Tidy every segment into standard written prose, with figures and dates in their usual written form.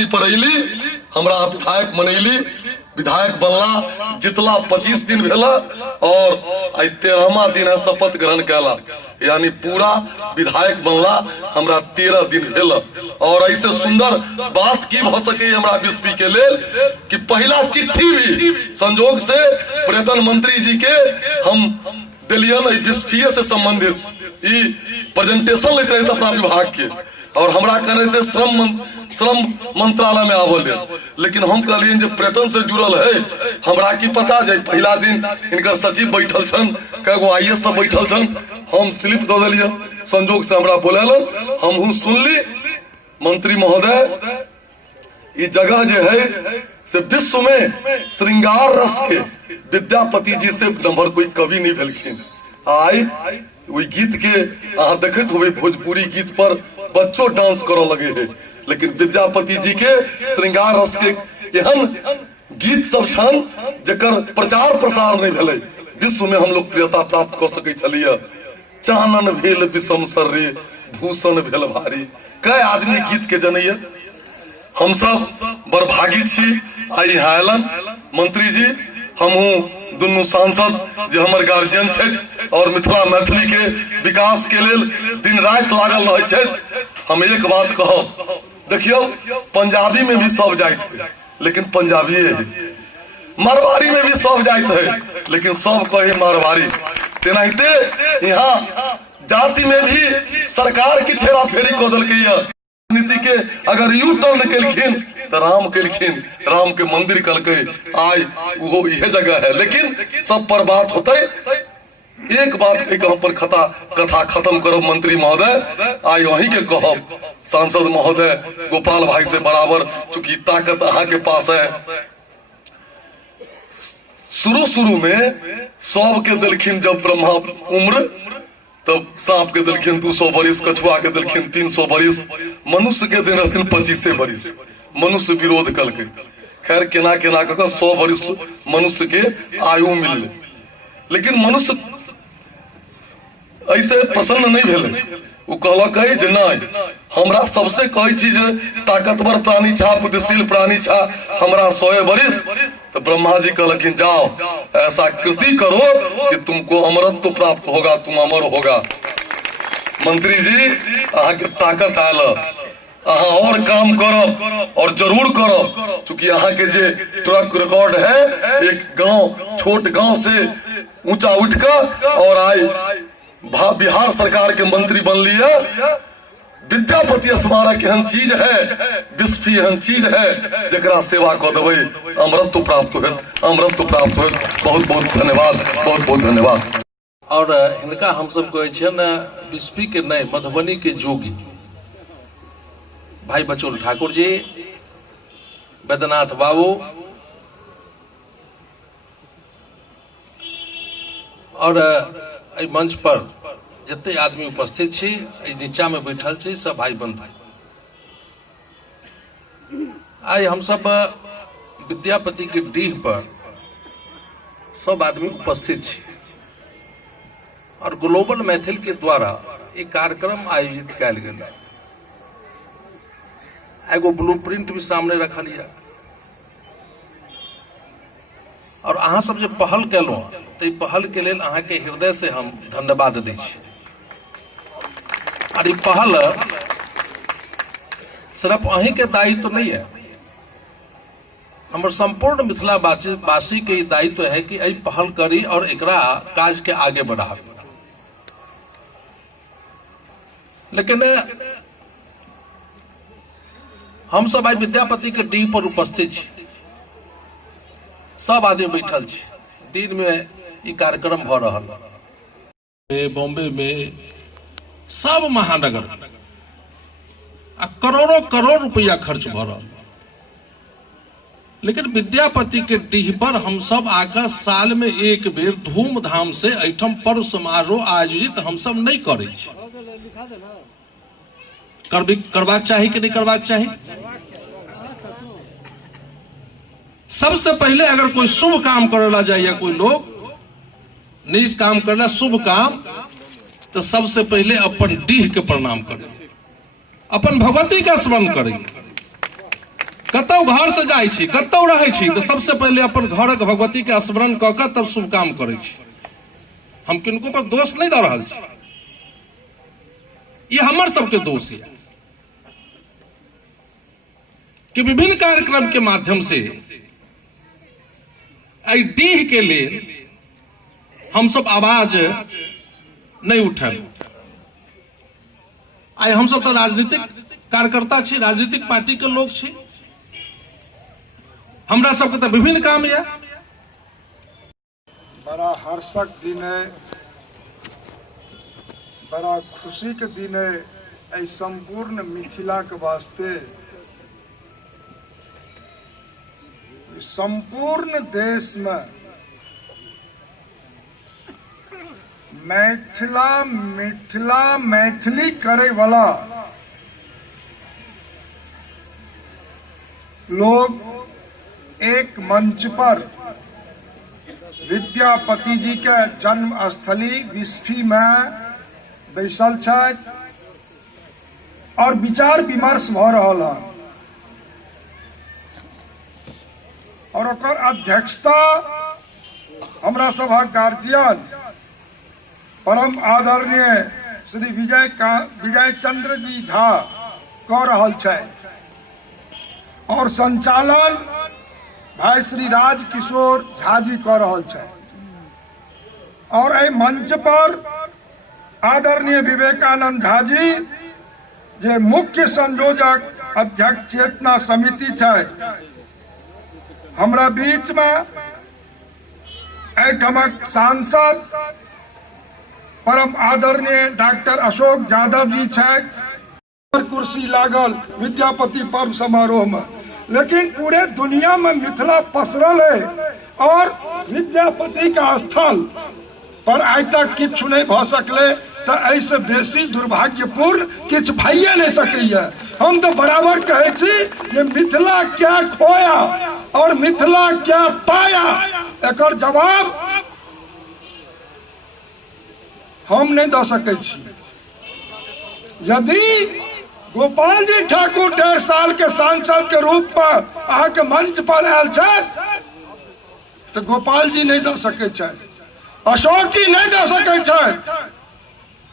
धरती पर अली, हमरा विधायक मनैली, विधायक बनला, जितला 25 दिन भेला और 13वां दिन है शपथ ग्रहण कैला, यानी पूरा विधायक बनला हमरा 13 दिन भेला। और ऐसे सुंदर बात की भ सके हमरा बिस्पी के लेल कि पहला चिट्ठी भी संजोग से पर्यटन मंत्री जी के हम दिलियन बिस्पी से संबंधित प्रेजेंटेशन लेते रहे अपना विभाग के, और हमरा कहने थे श्रम मंत्रालय में आवल, लेकिन हम कहलिए जो पर्यटन से जुड़ल है हमरा की पता जाए। पहला दिन इनकर सचिव बैठल छन, कएगो IAS सब बैठल छन, हम स्लिप दे दिलिए, संजोग से हमरा बोलेलन, हमहू सुनली मंत्री महोदय ये जगह जो है से विश्व में श्रृंगार रस के विद्यापति जी से नंबर कोई कवि नहीं भेलखिन। आई वही गीत के अहाँ देखत हुए भोजपुरी गीत पर बच्चों डांस करे लगे है, लेकिन विद्यापति जी के श्रृंगार रस के एहन गीत सब छन जकर प्रचार प्रसार नहीं भेले, विश्व में हम लोग प्रियता प्राप्त कर सके छलिए। चानन भेल विषम सर रे भूषण भेल भारी, कई आदमी गीत के जनैया, हम सब बड़ भागी छी आई हायलन मंत्री जी, हमहू दुनू सांसद जो हमारे गार्जियन छे और मिथिला मैथिली के विकास के लेल दिन रात लागल रहे छे। हम एक बात कहब, देखियो पंजाबी में भी सब जाइत है लेकिन पंजाबी है, मारवाड़ी में भी सब जाइत है लेकिन सब कहे मारवाड़ी, तेनाहिते यहाँ जाति में भी सरकार की छेड़ा फेरी कऽ देलकै या। नीति के अगर यू टर्न केलखिन तो राम केलखिन, राम के मंदिर कलकै, आज वो यह जगह है, लेकिन सब पर बात होते। एक बात कही हम पर कथा खत्म करो मंत्री महोदय, आई वही के कहब सांसद महोदय गोपाल भाई से बराबर, चूंकि ताकत अहाँ के पास है। शुरू में सब के दिलखिन जब ब्रह्मा उम्र, तब सांप के दिलखिन 200 बरिस, कछुआ के दिलखिन 300 बरिस, मनुष्य के दिन रहथिन 25 बरिस, मनुष्य विरोध कल के। खैर केना केना कह 100 बरिस मनुष्य के आयु मिलले, लेकिन मनुष्य ऐसे प्रसन्न नहीं भेले। वो कहलक जे नहीं, हमरा सबसे कही चीज ताकतवर प्राणी छा, बुद्धिशील प्राणी छा, हमरा 100 बरिस। तो ब्रह्मा जी कहलकिन जाओ ऐसा कृति करो कि तुमको अमरत्व प्राप्त होगा, तुम अमर होगा। मंत्री जी अहाँ के ताकत आयल, अहाँ और काम करब और जरूर करब, चूंकि अहाँ के जे ट्रैक रिकॉर्ड है, एक गांव छोट गांव से ऊंचा उठकर और आई बिहार सरकार के मंत्री बन लिया। विद्यापति स्मारक एहन चीज है, बिस्फी एहन चीज है जकरा सेवा कऽ देबै अमरत्व प्राप्त होत, अमरत्व प्राप्त होत। बहुत बहुत धन्यवाद, बहुत बहुत धन्यवाद। और इनका हम सब कहे छे न बिस्फी के नहीं, मधुबनी के जोगी भाई बचोल ठाकुर जी, बैद्यनाथ बाबू और मंच पर जिते आदमी उपस्थित छी, नीचा में बैठल छी, सब भाई बंधु। आई हम सब विद्यापति के डीह पर सब आदमी उपस्थित छी और ग्लोबल मैथिल के द्वारा एक कार्यक्रम आयोजित कयल गेल। एगो ब्लूप्रिंट भी सामने रखल है और अहाँ सब जे पहल केलहुँ तो पहल के लेल अहाँ के हृदय से हम धन्यवाद दै छी। और ये पहल सिर्फ अहीं के दायित्व तो नहीं है, हमारे संपूर्ण मिथिला वासी के दायित्व है कि यही पहल करी और एकरा काज के आगे बढ़ा। लेकिन हम सब आई विद्यापति के डीह पर उपस्थित छी, सब आदमी बैठल छी, दिन में ये कार्यक्रम भ रहा है। बॉम्बे में सब महानगर करोड़ों करोड़ रुपया खर्च भ रहा, लेकिन विद्यापति के डीह पर हम सब आकर साल में एक बेर धूमधाम से एठम पर्व समारोह आयोजित हम सब नहीं करे। करबाक चाही कि नहीं करबाक चाही? सबसे पहले अगर कोई शुभ काम करेला जाए या कोई लोग निज काम करना शुभ काम, तो सबसे पहले अपन डीह के प्रणाम करें, अपन भगवती का स्मरण करें। कतौ घर से जाइ छी, कतौ रहै छी तो सबसे पहले अपन घरक भगवती के स्मरण कऽ कऽ तब शुभ काम करै छी। हम किनको पर दोष नहीं दऽ रहल छी, ये हमर सबके दोष है कि विभिन्न कार्यक्रम के माध्यम से आई डीह के लिए हम सब आवाज नहीं उठाएब। आई हम सब तो राजनीतिक कार्यकर्ता छी, राजनीतिक पार्टी के लोग छी, हमरा सबके तो विभिन्न काम है। बड़ा हर्षक दिन है, बड़ा खुशी के दिन है एहि संपूर्ण मिथिला के वास्ते, संपूर्ण देश में मैथिली करे वाला लोग एक मंच पर विद्यापति जी के जन्म स्थली बिस्फी में बैसल छथि और विचार विमर्श भ रहल है और ओकर अध्यक्षता हमरा सभक गार्जियन परम आदरणीय श्री विजय चंद्र जी झा कऽ रहल छथि और संचालन भाई श्री राज किशोर झा जी कऽ रहल छथि और एहि मंच पर आदरणीय विवेकानंद झा जी जे मुख्य संयोजक अध्यक्ष चेतना समिति छथि, हमरा बीच में एहिठमक सांसद परम आदरणीय डॉक्टर अशोक यादव जी छथि। कुर्सी लागल विद्यापति पर्व समारोह में, लेकिन पूरे दुनिया में मिथिला पसरल है और विद्यापति का स्थल पर आइ तक किछु नहीं भ सकले, तो ऐसे बेसी दुर्भाग्यपूर्ण किछु भइए नहीं सकैया। हम तो बराबर कहे छी कि मिथिला क्या खोया और मिथिला क्या पाया, एकर जवाब हम नहीं दे सकै छी। यदि गोपाल जी ठाकुर 1.5 साल के सांसद के रूप में अहाँ के मंच पर आयल छथि तो गोपाल जी नहीं दे सकै छथि, अशोक जी नहीं दे सकै छथि,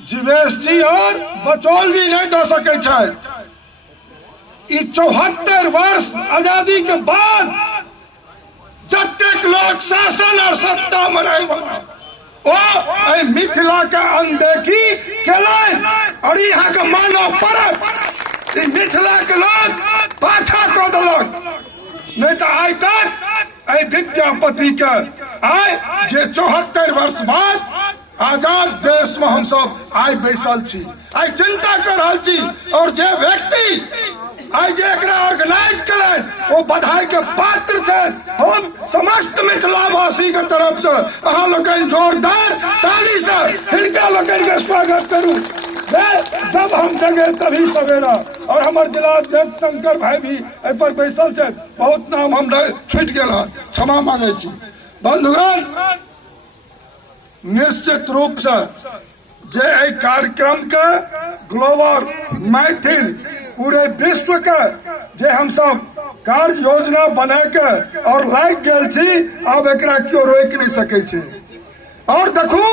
जीवेश जी और बचौल जी नहीं दे सकै छथि। ई 74 वर्ष आजादी के बाद जतेक लोग शासन और सत्ता में रहे वाला ओ मिथिला के अनदेखी केलन और यहाँ के मानव परत मिथिला के लोग पाछा कऽ देलक। नहीं तो आइ तक विद्यापति के आइ जे 74 वर्ष बाद आजाद देश में हम सब आइ बैसल छी, आइ चिंता कर रहल छी और जे व्यक्ति आइ जे एकरा ऑर्गेनाइज कलन वो बधाई के पात्र थे। हम समस्त मिथिलावासी के तरफ से अहाँ लोगन जोरदार ताली से हिनका लोगन के स्वागत करू। जब हम जगे तभी सवेरा और हमारे जिला अध्यक्ष शंकर भाई भी एहि पर बैसल छथि, बहुत नाम हम छूट गेल है, क्षमा मांगे छी। बंधुगण, निश्चित रूप से जे एहि कार्यक्रम के ग्लोबल मैथिल पूरे विश्व के जे हम सब कार्य योजना बना के और लाग गेल छी, अब एकरा क्यों रोक नहीं सके छे। और देखू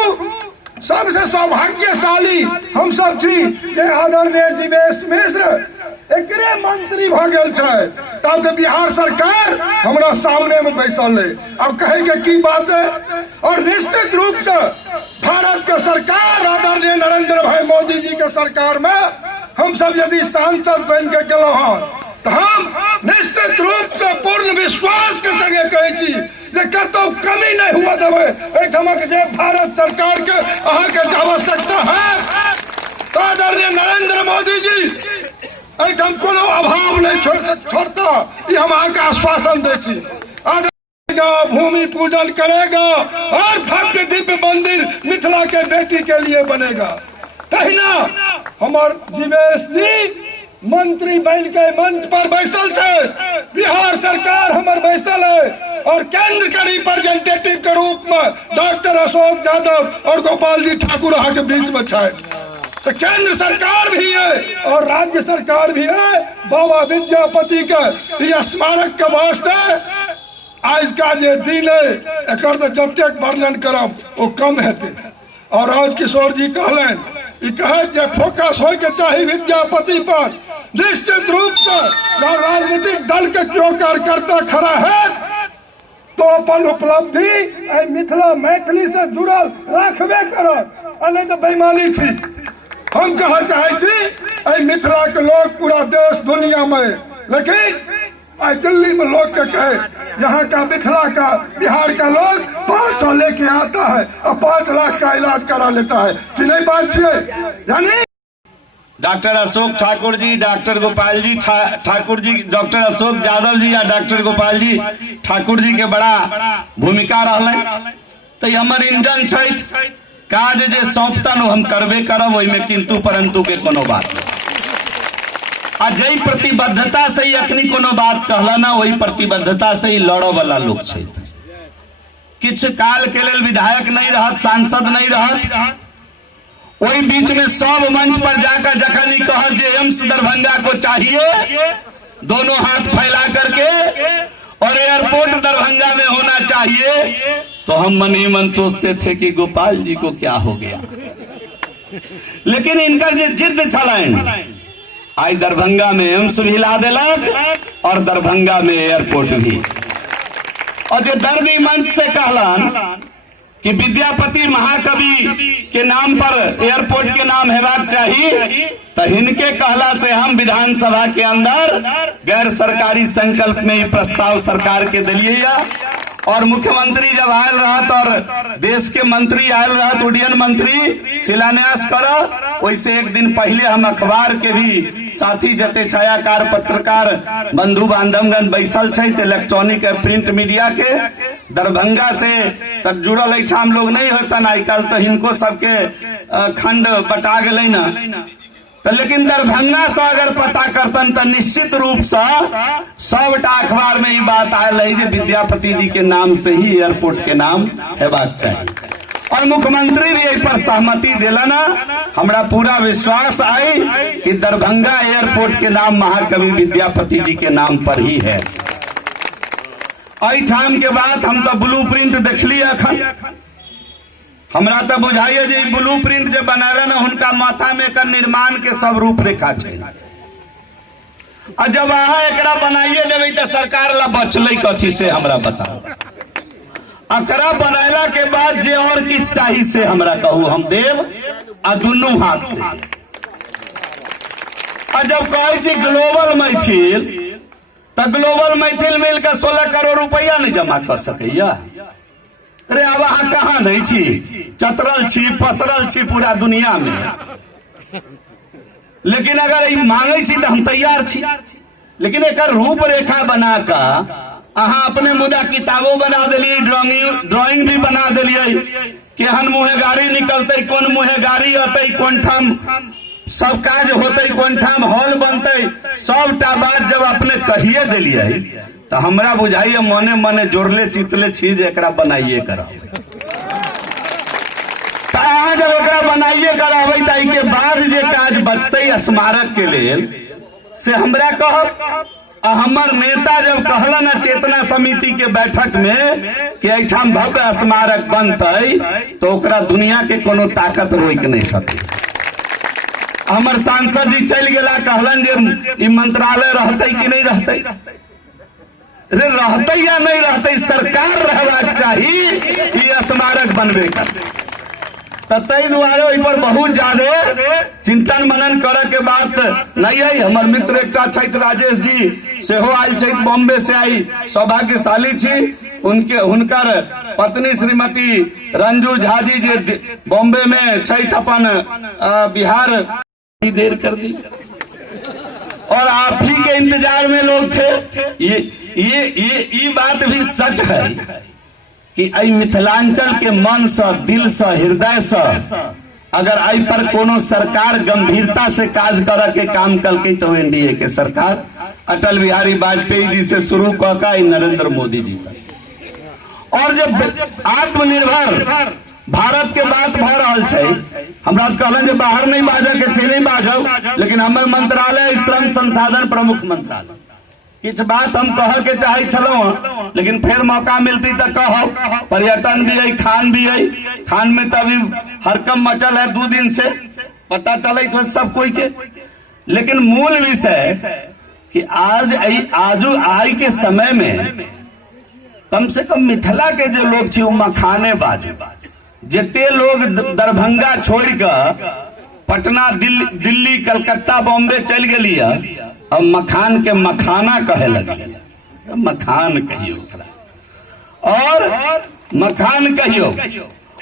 सबसे सौभाग्यशाली हम सब छी जे आदरणीय जीवेश मिश्र एकरे मंत्री भ गेल छै, तब तो बिहार सरकार हमरा सामने में बैसल है। अब कहे के की बात है। और निश्चित रूप से भारत के सरकार आदरणीय नरेंद्र भाई मोदी जी के सरकार में हम सब यदि सांसद बन के गेलो हन तो हम निश्चित रूप से पूर्ण विश्वास के संगे कहे छी जे कतौ कमी नहीं हुआ देवे। एठमक जे भारत सरकार के अहाँ के आवश्यकता है तो आदरणीय नरेंद्र मोदी जी एठम कोनो अभाव नहीं छोड़ता, ये हम अहाँ के आश्वासन दे छी। भूमि पूजन करेगा और भव्य दिव्य मंदिर मिथिला के बेटी के लिए बनेगा। तहिना हमार जीवेश जी मंत्री बन के मंच पर बैसल थे, बिहार सरकार हमार बैसल है और केंद्र के रिप्रेजेंटेटिव के रूप में डॉक्टर अशोक यादव और गोपाल जी ठाकुर अहाँ के बीच में छे। तो केंद्र सरकार भी है और राज्य सरकार भी है बाबा विद्यापति के ये स्मारक के वास्ते आज का जे दिन है एकर तो जतेक वर्णन करब वो कम हेते। और आज किशोर जी कहलन ई कहे जे फोकस होय के चाहिए विद्यापति पर। निश्चित रूप से जब राजनीतिक दल के क्यों कार्यकर्ता खड़ा है तो अपन उपलब्धि मिथिला मैथिली से जुड़ल रखबे करत, नहीं तो बेईमानी थी। हम कहा चाहे मिथिला के लोग पूरा देश दुनिया में, लेकिन आज दिल्ली में लोग के कहे यहाँ का मिथिला का बिहार का लोग 500 लेके आता है और 5 लाख का इलाज करा लेता है कि नहीं बात छे। यानी doctor Ashok Thakur ji, doctor Gopal ji Thakur ji, doctor Ashok Yadav ji या डॉक्टर गोपाल जी ठाकुर जी के बड़ा भूमिका रहलन। तो हमर इंजन छथि, काज जे सौंपतन हम करबे करब, ओहिमे किंतु परंतु के कोनो बात नहीं। आ जई प्रतिबद्धता से ही अखनी कोनो बात कहला ना, वही प्रतिबद्धता से ही लड़ो वाला लोग छथि। किछ काल के लेल विधायक नहीं रहत, सांसद नहीं रहत, वही बीच में सब मंच पर जाकर जखनी कहा जे एम्स दरभंगा को चाहिए, दोनों हाथ फैला करके, और एयरपोर्ट दरभंगा में होना चाहिए, तो हम मन ही मन सोचते थे कि गोपाल जी को क्या हो गया। लेकिन इनका जो जिद छलन आज दरभंगा में एम्स भी ला दिलक और दरभंगा में एयरपोर्ट भी। और जो दर्दी मंच से कहलन कि विद्यापति महाकवि के नाम पर एयरपोर्ट के नाम हेबाक चाहिए, तो इनके कहला से हम विधानसभा के अंदर गैर सरकारी संकल्प में ही प्रस्ताव सरकार के दिलिए। और मुख्यमंत्री जब आयल रहत और देश के मंत्री आयल रहत, उड्डयन मंत्री शिलान्यास कर, वैसे एक दिन पहले हम अखबार के भी साथी जते छायाकार पत्रकार बंधु बांधवगण बैसल छे, इलेक्ट्रॉनिक प्रिंट मीडिया के दरभंगा से तक जुड़ल एठाम लोग नहीं होतन आई काल, तो इनको सबके खंड बटा गए न। तो लेकिन दरभंगा से अगर पता करतन तो निश्चित रूप से सबटा अखबार में ये बात आयल है कि विद्यापति जी के नाम से ही एयरपोर्ट के नाम हेबाक चाहिए। और मुख्यमंत्री भी एहि पर सहमति दिलन। हमरा पूरा विश्वास आई कि दरभंगा एयरपोर्ट के नाम महाकवि विद्यापति जी के नाम पर ही है। एठाम के बाद हम तो ब्लू प्रिंट देखलिए अखन, हमरा तो बुझाइए जे ब्लू प्रिंट जो बनालन उनका माथा में कर निर्माण के सब रूपरेखा छे। और जब अहाँ एकरा बनाइए देवे तो सरकार ला बचले कथी से हमरा बताओ। अकरा बनाला के बाद जे और किछ चाहिए से हमरा कहू, हम देव आ दुनू हाथ से। और जब कहे छी ग्लोबल मैथिल, तो ग्लोबल मैथिल मिलकर 16 करोड़ रुपया नहीं जमा कर सकैया। अरे अब अहाँ कहाँ नहीं छी, चतरल छी, पसरल छी पूरा दुनिया में। लेकिन अगर ये मांगे छी तो हम तैयार छी, लेकिन एक रूपरेखा बनाकर अहाँ अपने मुदा किताबों बना दिलिए, ड्राइंग भी बना दिलिए, केहन मुहे गाड़ी निकलते, कौन मुहे गाड़ी अतै, कौन ठाम सब काज होते, कौन ठाम हॉल बनते, सबटा बात जब अपने कहिए दिलिए तो हमरा बुझाइए मने मने जोड़ले चितले चीज एकरा बनाइए करावे। जब एकरा बनाइए करावे ताई के बाद जे काज बचते स्मारक के लेल से हमरा कहब। हमर नेता जब कहलन चेतना समिति के बैठक में कि एठाम भव्य स्मारक बनते, तो ओकरा दुनिया के कोनो ताकत रोक नहीं सके। हमर सांसद जी चल गेला, कहलन जे मंत्रालय रहते कि नहीं रहते, रे रहते या नहीं रहते, सरकार रहबाक चाहिए, ये स्मारक बनबे कर। तई दुआरे ओहि पर बहुत ज्यादा चिंतन मनन करे के बात नहीं है। हमर मित्र एकटा छथि राजेश जी, सेहो आयल छथि बॉम्बे से, आई सौभाग्यशाली छी। उनके हुनकर पत्नी श्रीमती रंजू झा जी जे बॉम्बे में छथि, अपन बिहार देर कर दी और आप ही के इंतजार में लोग थे। ये बात भी सच है कि आई मिथिलांचल के मन से, दिल से, हृदय से अगर आई पर कोनो सरकार गंभीरता से काज करे के काम कल तो एनडीए के सरकार अटल बिहारी वाजपेयी जी से शुरू कर नरेंद्र मोदी जी तक। और जब आत्मनिर्भर भारत के बात भऽ रहल छै, हमरा कहलन जे बाहर नहीं बाजऽ के छै, नहीं बाजब, लेकिन हमर मंत्रालय श्रम संसाधन प्रमुख मंत्रालय किछ बात हम कह के चाहे छलहुँ, लेकिन फिर मौका मिलती तो कहब। पर्यटन भी है, खान भी है, खान में तो अभी हरकम मचल है 2 दिन से, पता चले तो सब कोई के। लेकिन मूल विषय कि आज के समय में कम से कम मिथिला के जो लोग छे मखाने बाजू, जिते लोग दरभंगा छोड़ कर पटना, दिल्ली, कलकत्ता, बॉम्बे चल गई, अब मखान के मखाना कहे लगे, मखान कहियो और मखान कहियो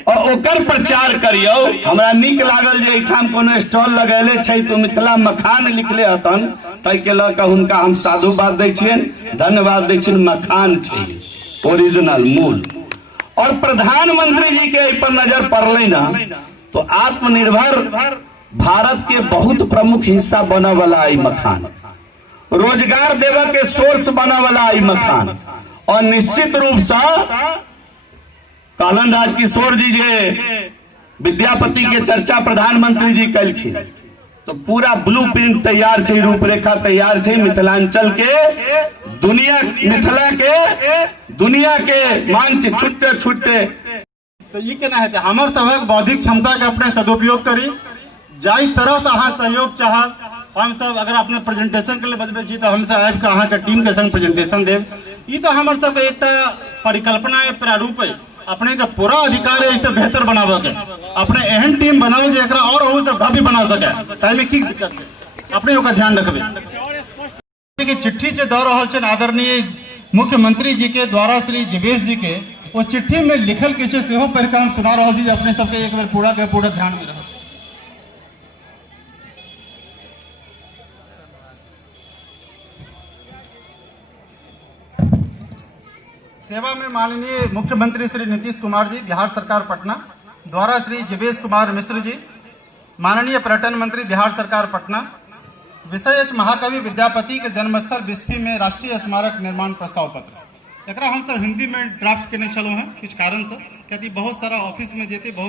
और ओकर प्रचार करियो। हमरा नीक लागल जे एठाम कोनो स्टॉल लगेले छै तो मिथिला मखान लिखले हतन, तै के ल के हुनका हम साधुवाद दै छियन, धन्यवाद दै छियन। मखान छै ओरिजिनल मूल। और प्रधानमंत्री जी के पर नजर पड़ले ना तो आत्मनिर्भर भारत के बहुत प्रमुख हिस्सा बने वाला है मखान, रोजगार देवे के सोर्स बने वाला है मखान। और निश्चित रूप से कहलन राजकिशोर जी जे विद्यापति के चर्चा प्रधानमंत्री जी कलखिन, तो पूरा ब्लूप्रिंट तैयार है, रूपरेखा तैयार है मिथिलांचल के, मिथिला के दुनिया के मानचित्र छुटते छुटते। तो ये कहना है हमार सबक बौद्धिक क्षमता के अपने सदुपयोग करी, जाई तरह से अहाँ सहयोग चाहब, हम सब अगर अपने प्रेजेंटेशन के लिए बजबे छी तो हमसे आबि के अहाँ के टीम के संग प्रेजेंटेशन देव। ये तो हमार सब एक परिकल्पना है, प्रारूप है, अपने के पूरा अधिकार है इसे बेहतर बनावे के, अपने एहन टीम बनाओ जो एकरा और ओहू से भव्य बना सके। ताहि में की दिक्कत है, अपने ओकर ध्यान रखबे। कि चिट्ठी जो दऽ रहल छन आदरणीय मुख्यमंत्री जी के द्वारा श्री जीवेश जी के, वो चिट्ठी में लिखल के सेहो पढ़ के हम सुना रहल छी, अपने सबके एक बार पूरा के पूरा ध्यान में रह। सेवा में माननीय मुख्यमंत्री श्री नीतीश कुमार जी, बिहार सरकार पटना द्वारा श्री जीवेश कुमार मिश्र जी, माननीय पर्यटन मंत्री बिहार सरकार पटना, विषय महाकवि विद्यापति के जन्मस्थल बिस्फी में राष्ट्रीय स्मारक निर्माण प्रस्ताव पत्र। एकरा हम सब हिंदी में ड्राफ्ट करने चलो हैं कुछ कारण से, क्योंकि बहुत सारा ऑफिस में जेते बहुत